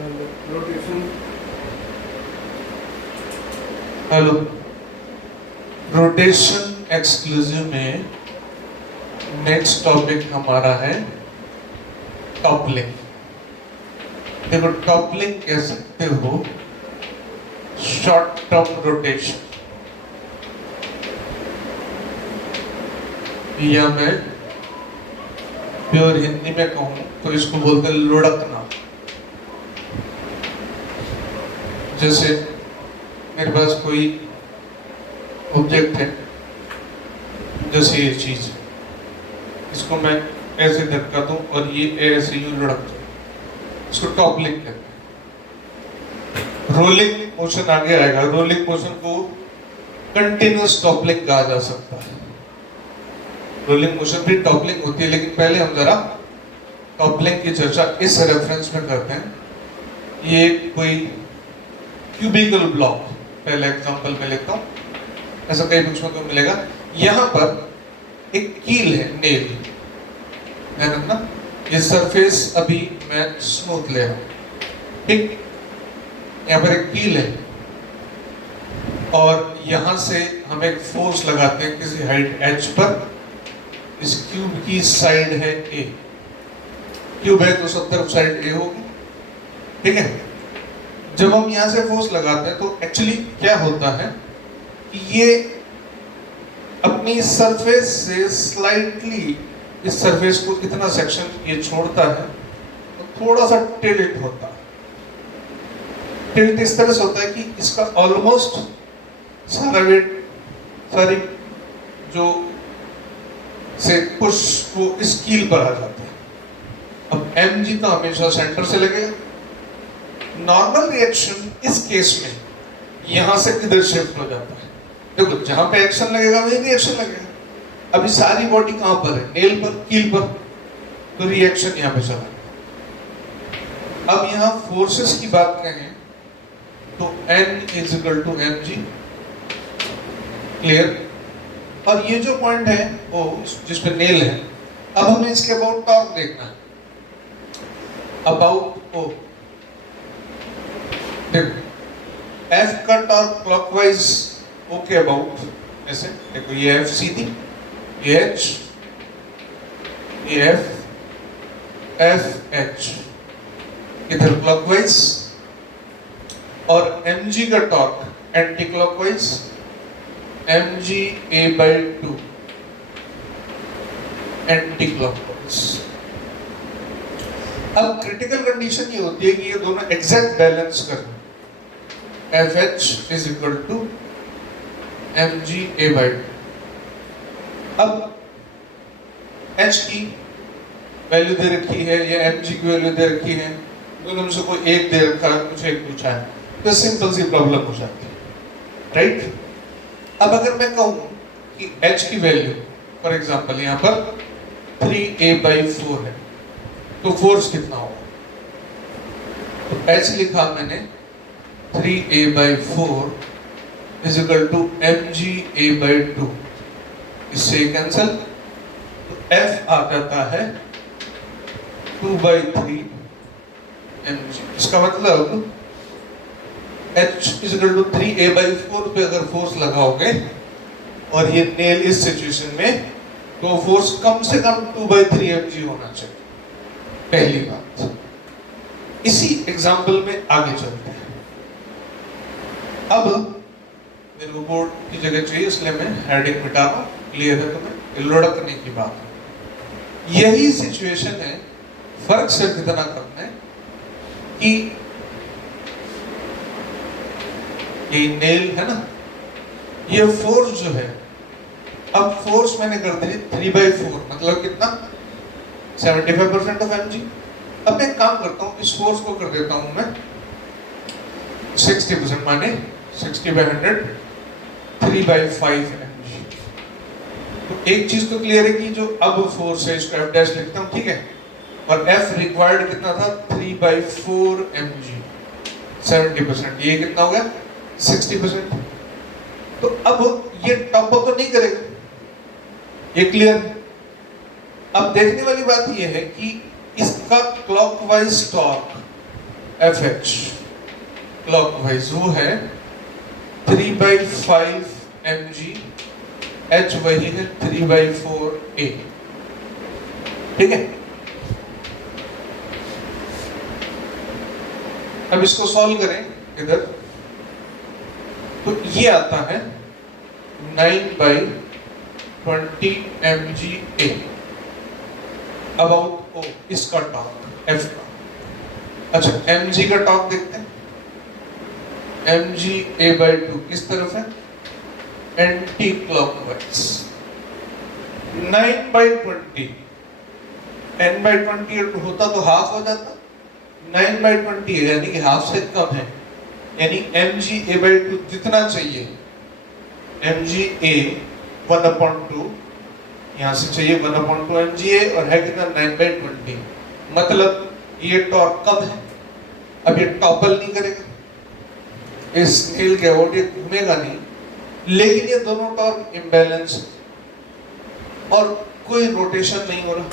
Rotation. Hello, rotation exclusive में next topic हमारा है टॉपलिंग। देखो, टॉपलिंग कह सकते हो शॉर्ट टर्म रोटेशन, या मैं प्योर हिंदी में कहूं तो इसको बोलते हैं लुढ़कना। जैसे मेरे पास कोई ऑब्जेक्ट है, जैसे ये चीज, इसको मैं ऐसे धक्का दूं और ये ऐसे यूं लुढ़क जाए, इसको टॉपलिंग कहते हैं। रोलिंग मोशन आगे आएगा, रोलिंग मोशन को कंटिन्यूअस टॉपलिंग कहा जा सकता है। रोलिंग मोशन भी टॉपलिंग होती है, लेकिन पहले हम जरा टॉपलिंग की चर्चा इस रेफरेंस में करते हैं। ये कोई क्यूबिकल ब्लॉक, पहले एग्जांपल में लेता हूं, ऐसा कई बुक्स में तो मिलेगा। यहां पर एक कील है, नेल, ध्यान रखना। ये सरफेस अभी मैं स्मूथ ले रहा हूं, ठीक। यहां पर एक कील है और यहां से हम एक फोर्स लगाते हैं किसी हाइट h पर। इस क्यूब की साइड है a, क्यूब है तो सब तरफ साइड a होगी, ठीक है। जब हम यहां से फोर्स लगाते हैं तो एक्चुअली क्या होता है कि ये अपनी सरफेस से स्लाइटली इस सरफेस को इतना सेक्शन ये छोड़ता है तो थोड़ा सा टिल्ट होता है। टिल्ट इस तरह से होता है कि इसका ऑलमोस्ट सारा वेट, सारी जो से पुश वो इस कील पर आ जाता है। अब mg तो हमेशा सेंटर से लगेगा। नॉर्मल रिएक्शन इस केस में यहां से किधर शिफ्ट हो जाता है। देखो, जहां पे एक्शन लगेगा वही रिएक्शन लगेगा। अभी सारी बॉडी कहां पर है? नेल पर, कील पर, तो रिएक्शन यहां पे चला। अब यहां फोर्सेस की बात करें तो N = mg, क्लियर। और ये जो पॉइंट है वो जिस पे नेल है, अब हमें इसके अबाउट टॉर्क देखना है। अबाउट ओ, देखो F का टॉर्क क्लॉकवाइज O के अबाउट ऐसे, देखो ये F सीधी, ये H, ये F, F H इधर क्लॉकवाइज, और mg का torque anti clockwise, mg a/2 anti clockwise. अब क्रिटिकल कंडीशन ये होती है कि ये दोनों एग्जैक्ट बैलेंस कर, FH = mg a/2। अब H की वैल्यू दे रखी है या mg की वैल्यू दे रखी है, दोनों में से कोई एक दे रखा है, कुछ एक पूछा है, तो सिंपल सी प्रॉब्लम हो जाती है, राइट। अब अगर मैं कहूं कि H की वैल्यू फॉर एग्जांपल यहां पर 3a/4 है, तो फोर्स कितना होगा? तो H लिखा मैंने 3a/4 = mg a/2, इससे कैंसल, तो F आ जाता है 2/3 mg। इसका मतलब H = 3a/4 पे अगर फोर्स लगाओगे और ये नेल इस सिचुएशन में, तो फोर्स कम से कम 2/3 mg होना चाहिए, पहली बात। इसी एग्जांपल में आगे चलते हैं। अब मेरे को बोर्ड की जगह चाहिए, इसलिए मैं हेडिंग मिटा रहा हूं, क्लियर है तुम्हें? लुढ़कने की बात है, यही सिचुएशन है। फर्क सिर्फ इतना करना है कि ये नेल है ना, ये फोर्स जो है, अब फोर्स मैंने कर दी 3/4, मतलब कितना? 75% ऑफ mg। अब मैं काम करता हूं, इस फोर्स को कर देता हूं मैं 60%, माने 60/100, 3/5 mg। तो एक चीज तो क्लियर है कि जो अब फोर्स है इसको F' लिखता हूं, ठीक है। और F रिक्वायर्ड कितना था? 3/4 mg, 70%, ये कितना हो गया? 60%। तो अब ये टॉप तो नहीं करेगा, ये क्लियर। अब देखने वाली बात ये है कि इसका clockwise torque F H clockwise वो है 3/5 mg, h वही है 3/4 a। ठीक है, अब इसको सॉल्व करें इधर, तो ये आता है 9/20 mg a अबाउट ओ, इसका टॉर्क f का। अच्छा mg का टॉर्क देखते हैं, mg a/2 किस तरफ है, एंटी क्लॉकवाइज। 9/20 10/20 होता तो हाफ हो जाता, 9/20 है यानी कि हाफ से कम है, यानी mg a/2 जितना चाहिए, mg a 1/2 यहाँ से चाहिए 1/2 mg a, और है कितना 9/20, मतलब ये टॉर्क कम है। अब ये टॉपल नहीं करेगा, इस स्केल के अबाउट ये घूमेगा नहीं, लेकिन ये दोनों टॉर्क इम्बैलेंस और कोई रोटेशन नहीं हो रहा।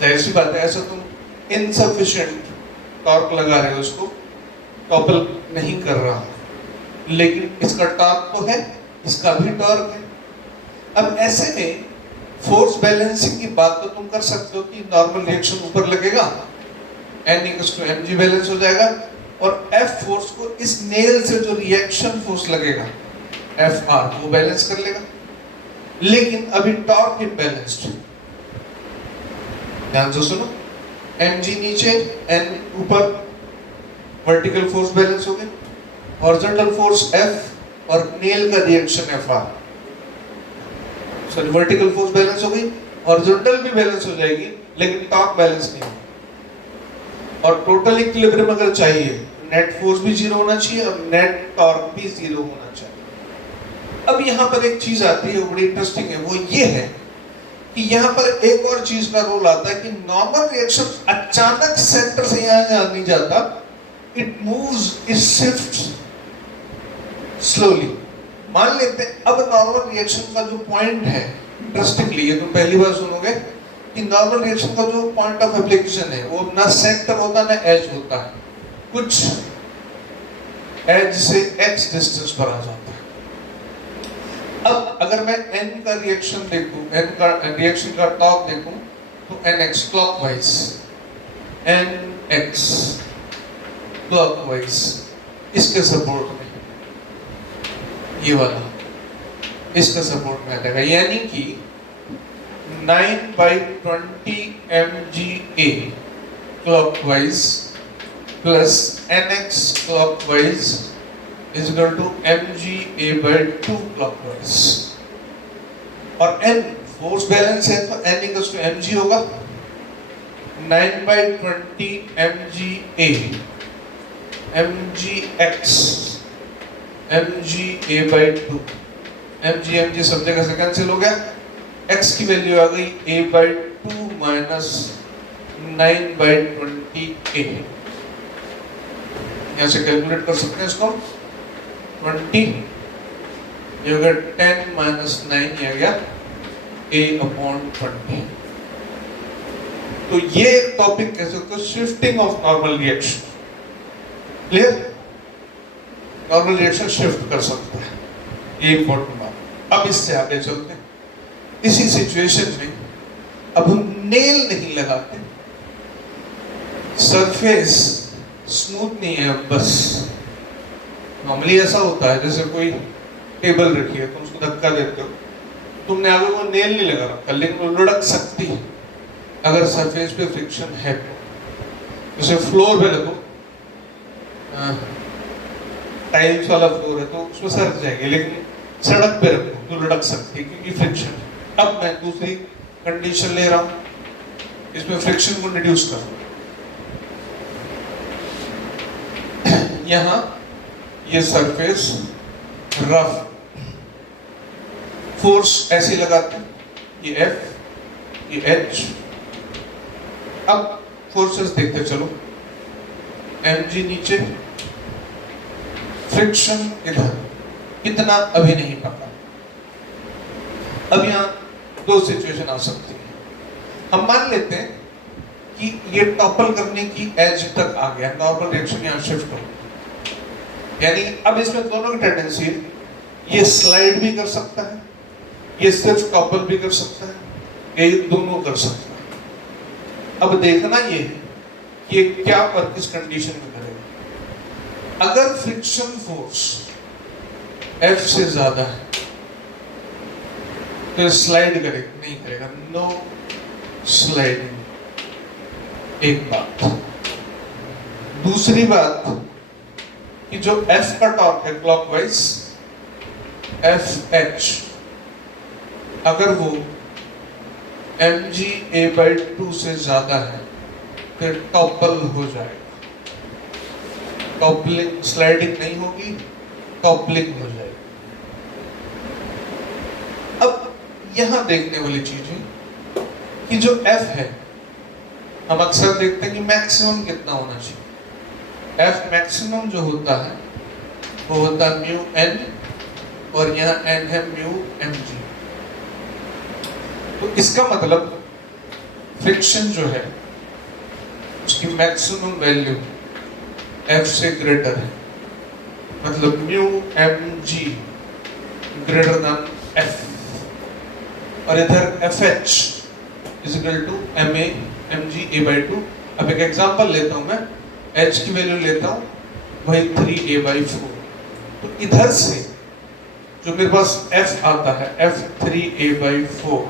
जाहिर सी बात है, ऐसा तुम इनसफिशिएंट टॉर्क लगा रहे हो, उसको टॉपल नहीं कर रहा, लेकिन इसका टॉर्क तो है, इसका भी टॉर्क है। अब ऐसे में फोर्स बैलेंसिंग की बात तो तुम कर सकते हो कि नॉर्मल रिएक्शन ऊपर लगेगा, N = mg बैलेंस हो जाएगा, और F फोर्स को इस नेल से जो रिएक्शन फोर्स लगेगा Fr वो बैलेंस कर लेगा। लेकिन अभी टॉर्क इम्बैलेंस्ड, ध्यान से सुनो, mg नीचे n ऊपर, वर्टिकल फोर्स बैलेंस हो गई, हॉरिजॉन्टल फोर्स F और नेल का reaction Fr, sorry vertical force balance हो गई, हॉरिजॉन्टल भी बैलेंस हो जाएगी, लेकिन टॉर्क बैलेंस नहीं होगा। और टोटल इक्विलिब्रियम अगर चाहिए, नेट फोर्स भी 0 होना चाहिए और नेट टॉर्क भी 0 होना चाहिए। अब यहाँ पर एक चीज आती है, वो बड़ी इंटरेस्टिंग है, वो ये है कि यहाँ पर एक और चीज का रोल आता है कि नॉर्मल रिएक्शन अचानक सेंटर से यहाँ नहीं जाता, it moves, it shifts slowly. मान लेते हैं अब नॉर्मल रिएक्शन का जो पॉइंट है, इंटरेस्टिंगली ये तुम पहली बार सुनोगे कि नॉर्मल रिएक्शन का जो पॉइंट ऑफ एप्लीकेशन है वो ना सेंटर होता ना एज होता है, कुछ एज से x डिस्टेंस पर आ जाता है। अब अगर मैं n का रिएक्शन देखूं, n का रिएक्शन का टॉर्क देखूं, तो nx क्लॉकवाइज, nx क्लॉकवाइज इसके सपोर्ट में, ये वाला इसका सपोर्ट में आ जाएगा, यानी कि 9/20 mg a clockwise plus nx clockwise is equal to mg a/2 clockwise. और n फोर्स बैलेंस है तो n = mg होगा, 9/20 mg a mgx mg a/2, mg सब जगह से कैंसिल हो गया, x की वैल्यू आ गई a/2 माइनस 9/20 a। यहाँ से कैलकुलेट कर सकते हैं इसको, 20 ये हो गया 10 माइनस 9, ये आ गया a/20। तो ये टॉपिक कह सकते हो shifting of normal reaction. Clear, normal reaction shift कर सकता है, ये इंपॉर्टेंट बात। अब इससे आगे चलते हैं, इसी सिचुएशन में अब हम नेल नहीं लगाते, सरफेस स्मूथ नहीं है, बस नॉर्मली ऐसा होता है जैसे कोई टेबल रखी है, तुम उसको धक्का देते हो, तुमने आगे वो नेल नहीं लगा रखा, लेकिन वो लुढ़क सकती है अगर सरफेस पे फ्रिक्शन है तो। जैसे फ्लोर पे रखो, टाइल्स वाला फ्लोर है तो उसमें सरक जाएगी, लेकिन सड़क पे रखो तो लुढ़क सकती है क्योंकि फ्रिक्शन है। अब मैं दूसरी कंडीशन ले रहा हूं, इसमें फ्रिक्शन को रिड्यूस करूं, यहां ये सरफेस रफ, फोर्स ऐसे लगाते हैं, ये F ये H। अब फोर्सेस देखते चलो, mg नीचे, फ्रिक्शन इधर, इतना अभी नहीं पता। अब यहाँ दो सिचुएशन आ सकती है। हम मान लेते हैं कि कि ये टॉपल करने की एज तक आ गया, नॉर्मल रिएक्शन यहाँ शिफ्ट हो, यानी अब इसमें दोनों की टेंडेंसी है, ये स्लाइड भी कर सकता है, ये सिर्फ टॉपल भी कर सकता है, ये दोनों कर सकता है। अब देखना ये है कि ये क्या और किस कंडीशन में करेगा। अगर फ्रिक्शन फोर्स F से ज्यादा है तो स्लाइड करेगा, नहीं करेगा, नो स्लाइडिंग। एक बात। दूसरी बात कि जो F का टॉर्क है क्लॉकवाइज, FH, अगर वो mg/a/2 से ज्यादा है फिर टॉपल हो जाएगा, टॉपलिंग, स्लाइडिंग नहीं होगी, टॉपलिंग हो जाएगी। अब यहां देखने वाली चीज है कि जो F है, हम अक्सर देखते हैं कि मैक्सिमम कितना होना चाहिए। F मैक्सिमम जो होता है वो होता है म्यू n, और यहाँ n है म्यू mg। तो इसका मतलब फ्रिक्शन जो है उसकी मैक्सिमम वैल्यू F से ग्रेटर है, मतलब mu mg greater than F, और इधर FH is equal to ma mg/a/2। अब एक एग्जांपल लेता हूं मैं, H की वैल्यू लेता हूं वही 3a/4। तो इधर से जो मेरे पास F आता है F 3a/4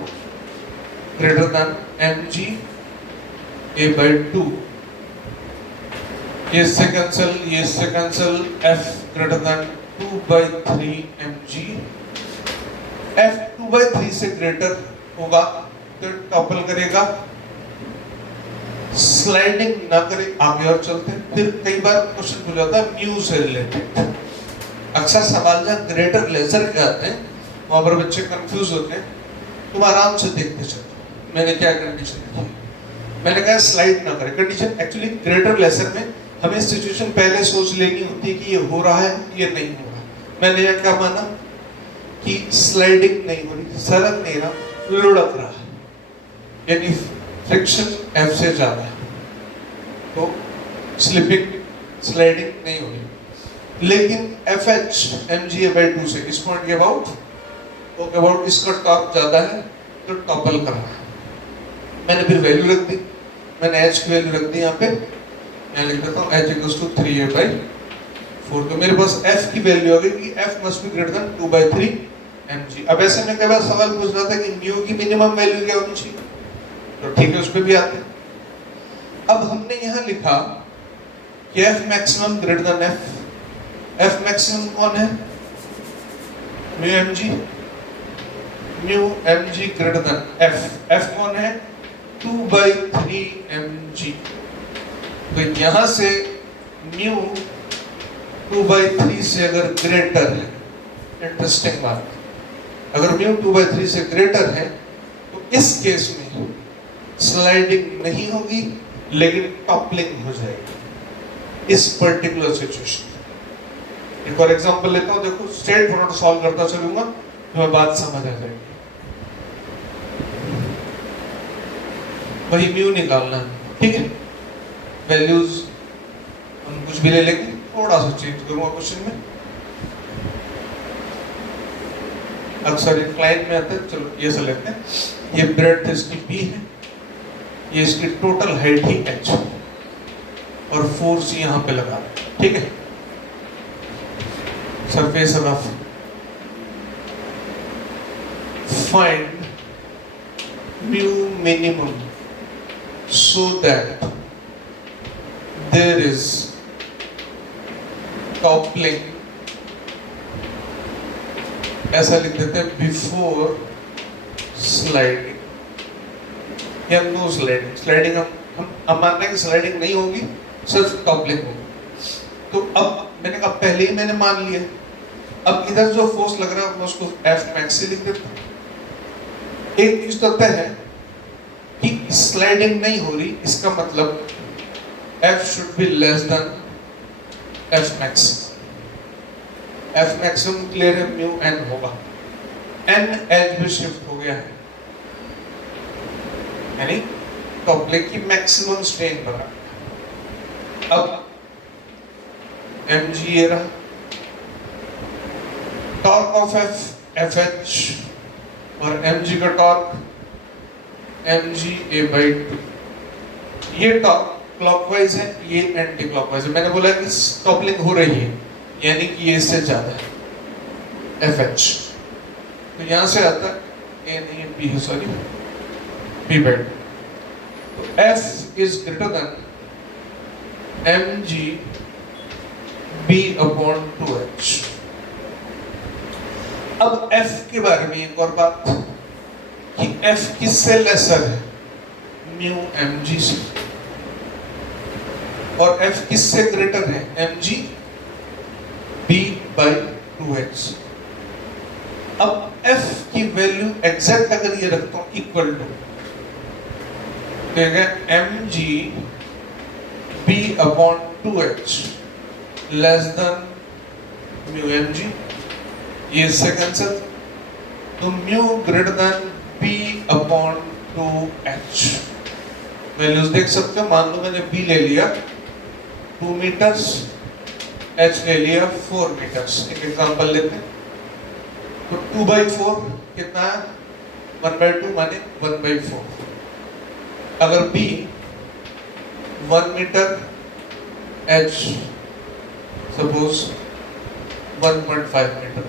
greater than mg/a/2, ये इससे कैंसिल, ये इससे cancel, F greater than 2/3 mg। F 2/3 से ग्रेटर होगा तो टॉपल करेगा, स्लाइडिंग ना करे। आगे और चलते हैं। फिर कई बार क्वेश्चन पूछा जाता है म्यू से रिलेटेड, अक्सर सवाल जहाँ ग्रेटर लेसर के आते हैं वहां पर बच्चे कंफ्यूज होते हैं। तुम आराम से देखते चलो मैंने क्या कंडीशन दी। मैंने कहा स्लाइड ना करे, कंडीशन एक्चुअली ग्रेटर लेसर में हमें सिचुएशन पहले सोच लेनी होती है कि ये हो रहा है, ये नहीं हो रहा। मैंने यह क्या माना कि स्लाइडिंग नहीं हो रही, सरक नहीं रहा, लुढ़क रहा है, यानी फ्रिक्शन F से ज्यादा है, तो स्लिपिंग, स्लाइडिंग नहीं हो रही। लेकिन FH mg/2 से इस पॉइंट के अबाउट इसका टॉर्क ज्यादा है तो टॉपल कर रहा है। मैंने फिर वैल्यू रख दी, मैंने H की वैल्यू रख दी यहाँ पे, मैं लिख देता हूँ H = 3a/4। तो मेरे पास F की वैल्यू आ गई कि F must be greater than 2/3 mg। अब ऐसे में कई बार सवाल पूछ रहा था कि म्यू की मिनिमम वैल्यू क्या होनी चाहिए, तो ठीक है उस पे भी आते हैं। अब हमने यहाँ लिखा कि F maximum greater than F। F maximum कौन है? Mu mg greater than F। F कौन है? 2/3 mg। तो यहां से म्यू 2/3 से अगर ग्रेटर है, इंटरेस्टिंग बात, अगर म्यू 2/3 से ग्रेटर है तो इस केस में स्लाइडिंग नहीं होगी लेकिन टॉपलिंग हो जाएगी इस पर्टिकुलर सिचुएशन। एक और एग्जांपल लेता हूं, देखो स्ट्रेट फॉरवर्ड सॉल्व करता चलूंगा तो मैं बात समझ आ जाएगी। वही म्यू निकालना है, ठीक है, वैल्यूज हम कुछ भी ले लेंगे, थोड़ा सा चेंज करूंगा क्वेश्चन में, अक्सर इंक्लाइन में आता है। चलो ये से लेते हैं, ये ब्रेड्थ इसकी b है, ये इसकी टोटल हाइट ही h, और फोर्स यहाँ पे लगा, ठीक है, surface rough. Find mu minimum so that there is toppling, ऐसा लिख देते हैं, before sliding या no sliding। स्लाइडिंग हम मान रहे हैं कि स्लाइडिंग नहीं होगी, सिर्फ टॉपलिंग होगी। तो अब मैंने कहा पहले ही मैंने मान लिया, अब इधर जो फोर्स लग रहा है मैं उसको F max से लिख देता हूं। एक चीज तो तय है कि स्लाइडिंग नहीं हो रही, इसका मतलब F should be less than F max। F maximum clear है, म्यू n होगा, n एज भी शिफ्ट हो गया है, यानी टॉप प्लेट की मैक्सिमम स्ट्रेन बना। अब mg ये रहा, टॉर्क ऑफ fh और mg का टॉर्क mg a by 2। ये टॉर्क क्लॉकवाइज है, ये एंटी क्लॉकवाइज है। मैंने बोला कि टॉपलिंग हो रही है, यानी कि ये इससे ज्यादा है fh। तो यहां से आता है a नहीं b है, सॉरी b by 2। तो f is greater than mg b upon 2h। अब f के बारे में एक और बात कि f किससे लेसर है, म्यू mg से, और f किससे ग्रेटर है, mg b by 2h। अब f की वैल्यू एग्जैक्ट अगर ये रखता हूं equal to mg b upon 2h less than mu mg, ये इससे कैंसिल, तो mu greater than b upon 2h। Values देख सकते हो, मान लो मैंने b ले लिया 2 मीटर्स, h ले लिया 4 मीटर्स। एक एग्जांपल लेते हैं, तो 2 by 4 कितना है, 1 by 2 माने 1 by 4। अगर b 1 metre, h suppose 1.5 metre,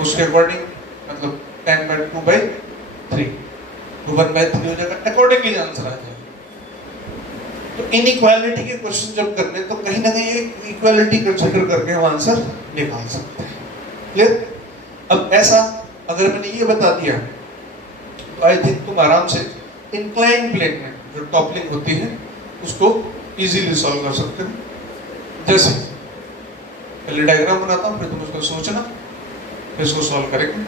उसके अकॉर्डिंग मतलब 10 by 2 by 3, तो 1 by 3 हो जाएगा, अकॉर्डिंगली आंसर आ जाएगा। तो इनइक्वालिटी के क्वेश्चन जब करने तो कहीं ना कहीं एक इक्वालिटी कंसीडर करके हम आंसर निकाल सकते हैं। क्लियर? अब ऐसा अगर मैंने ये बता दिया तो आई थिंक तुम आराम से इंक्लाइन प्लेन में जो टॉपलिंग होती है उसको इजीली सॉल्व कर सकते हो। जैसे पहले डायग्राम बनाता हूँ, फिर तुम उसको सोचना, फिर इसको सॉल्व करेंगे।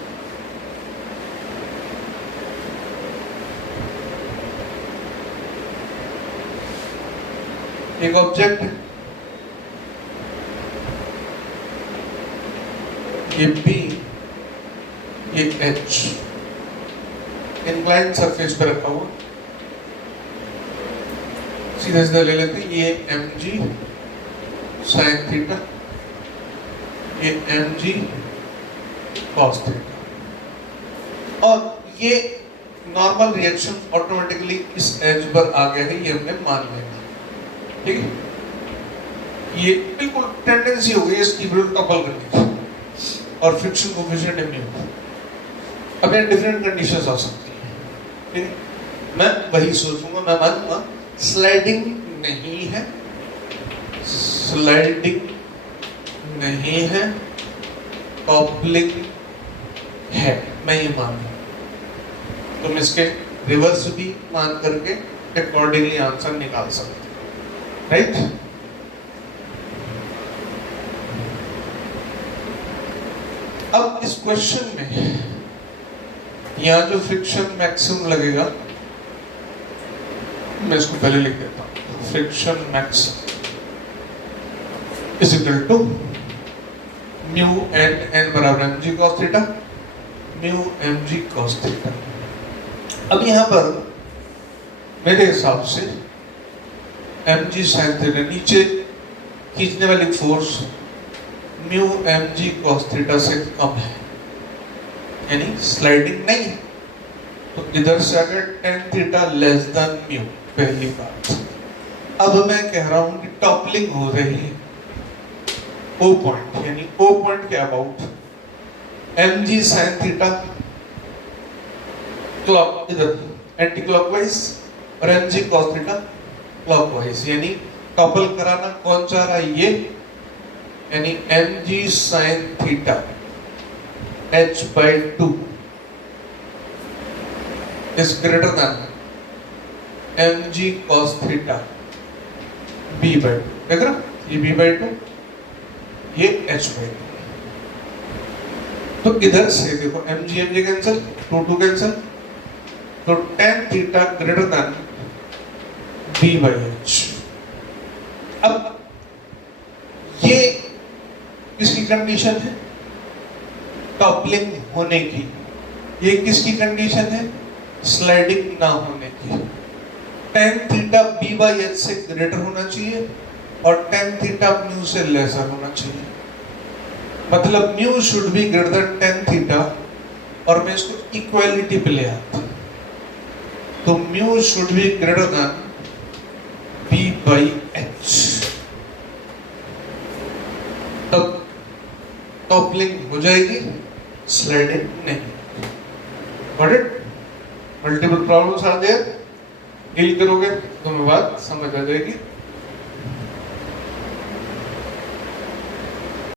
एक ऑब्जेक्ट, ये B, ये H इंक्लाइन सरफेस पे रखा हुआ, सीधे सीधे ले लेते हैं। ये mg sin थीटा, ये mg cos थीटा, और ये नॉर्मल रिएक्शन ऑटोमेटिकली इस एज पर आ गया है, ये हमने मान लिया। ठीक है, ये बिल्कुल टेंडेंसी हो गई इसकी बिल्कुल टॉपल करने की, और फ्रिक्शन कोएफिशिएंट है म्यू। अब ये डिफरेंट कंडीशंस आ सकती हैं। ठीक है, मैं वही सोचूंगा, मैं मानूंगा स्लाइडिंग नहीं है, स्लाइडिंग नहीं है, टॉपलिंग है, मैं ये मानूंगा। तुम इसके रिवर्स भी मान करके अकॉर्डिंगली आंसर निकाल सकते, राइट? अब इस क्वेश्चन में यहां जो फ्रिक्शन मैक्सिमम लगेगा, मैं इसको पहले लिख देता हूं। Friction maximum is equal to mu N बराबर mg cos theta, mu mg cos theta. अब यहां पर मेरे हिसाब से mg sin थीटा, नीचे खींचने वाली force mu mg cos theta से कम है, यानी स्लाइडिंग नहीं। तो इधर से अगर tan theta less than mu, पहली बात। अब मैं कह रहा हूं कि टॉपलिंग हो रही है O पॉइंट, यानी O पॉइंट के about mg sin theta clock इधर एंटी क्लॉकवाइज और mg cos थीटा क्लॉकवाइज, यानी टॉपल कराना कौन चाह रहा है, ये, यानी mg sin theta h by 2 is greater than mg cos theta b by 2। देख रहा, ये b by 2, ये h by 2। तो इधर से देखो mg mg कैंसिल, 2 कैंसिल, तो tan theta greater than b by h। अब ये किसकी कंडीशन है, टॉपलिंग होने की। ये किसकी कंडीशन है, स्लाइडिंग ना होने की। tan theta b by h से ग्रेटर होना चाहिए और tan थीटा म्यू से लेसर होना चाहिए। मतलब mu should be greater than tan theta, और मैं इसको इक्वालिटी पे ले आता हूं, तो mu should be greater than b by h, तब टॉपलिंग हो जाएगी, स्लाइडिंग नहीं। Got it? Multiple problems are there, deal करोगे तो मैं बात समझ आ जाएगी।